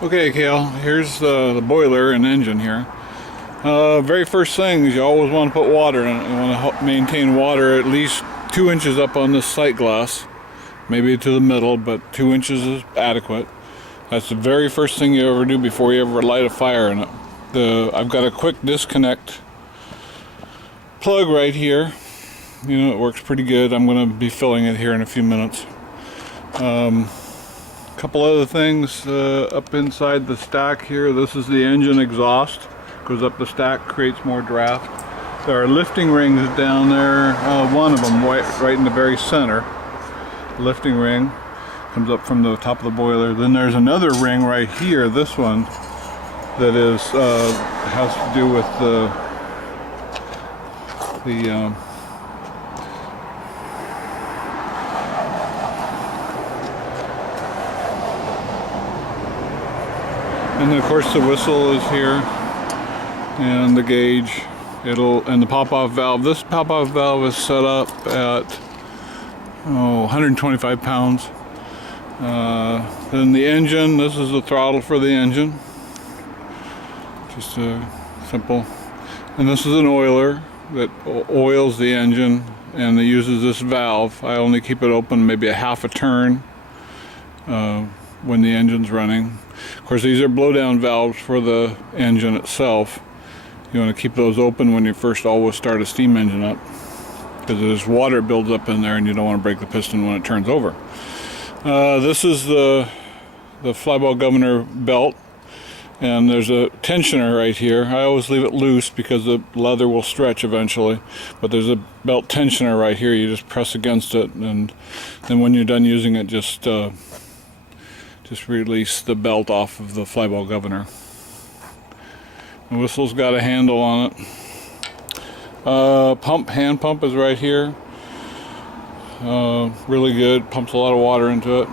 Okay, Cale, here's the boiler and engine here. Very first thing is you always want to put water in it. You want to maintain water at least 2 inches up on this sight glass, maybe to the middle, but 2 inches is adequate. That's the very first thing you ever do before you ever light a fire in it. I've got a quick disconnect plug right here. You know, it works pretty good. I'm going to be filling it here in a few minutes. Couple other things up inside the stack here. This is the engine exhaust. Goes up the stack, creates more draft. There are lifting rings down there. One of them right in the very center. Lifting ring comes up from the top of the boiler. Then there's another ring right here. This one that is has to do with the and then of course the whistle is here, and the gauge, and the pop-off valve. This pop-off valve is set up at 125 pounds. Then the engine, this is the throttle for the engine. Just a simple. And this is an oiler that oils the engine, and it uses this valve. I only keep it open maybe a half a turn when the engine's running. Of course, these are blowdown valves for the engine itself. You want to keep those open when you first always start a steam engine up, because there's water builds up in there and you don't want to break the piston when it turns over. This is the flyball governor belt, and there's a tensioner right here. I always leave it loose because the leather will stretch eventually, but there's a belt tensioner right here. You just press against it, and then when you're done using it, just release the belt off of the flyball governor. The whistle's got a handle on it. Hand pump is right here. Really good, pumps a lot of water into it.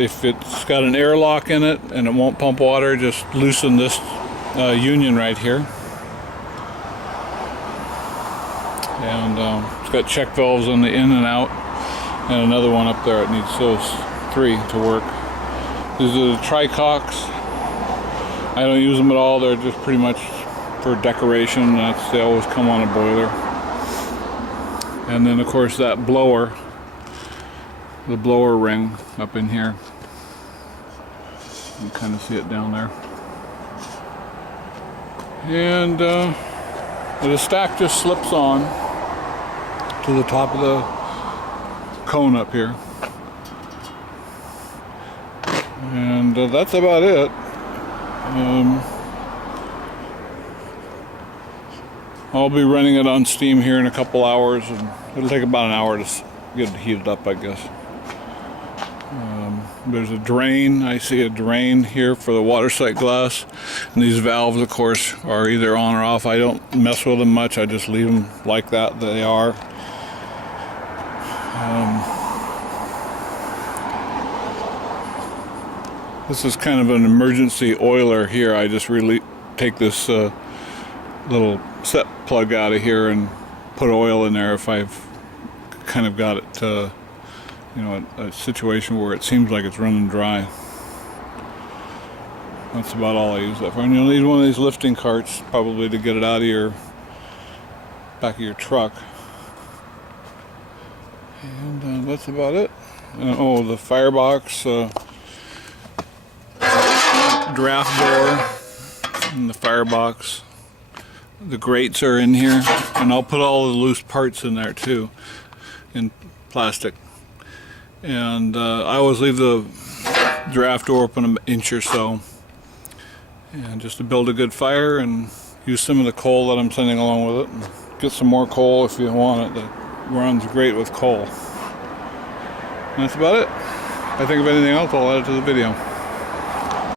If it's got an airlock in it and it won't pump water, just loosen this union right here. And it's got check valves on the in and out, and another one up there. It needs those 3 to work. These are the tricocks. I don't use them at all. They're just pretty much for decoration. They always come on a boiler. And then of course that blower, the blower ring up in here. You can kind of see it down there. And the stack just slips on to the top of the cone up here. And that's about it. I'll be running it on steam here in a couple hours, and it'll take about an hour to get it heated up, I guess. There's a drain. I see a drain here for the water sight glass, and these valves, of course, are either on or off. I don't mess with them much. I just leave them like that. They are. This is kind of an emergency oiler here. I just really take this little set plug out of here and put oil in there if I've kind of got it a situation where it seems like it's running dry. That's about all I use that for. And you'll need one of these lifting carts probably to get it out of your back of your truck. And that's about it. The firebox, draft door in the firebox. The grates are in here, and I'll put all the loose parts in there too, in plastic. And I always leave the draft door open an inch or so, and just to build a good fire, and use some of the coal that I'm sending along with it. And get some more coal if you want it. That runs great with coal. And that's about it. If I think of anything else, I'll add it to the video.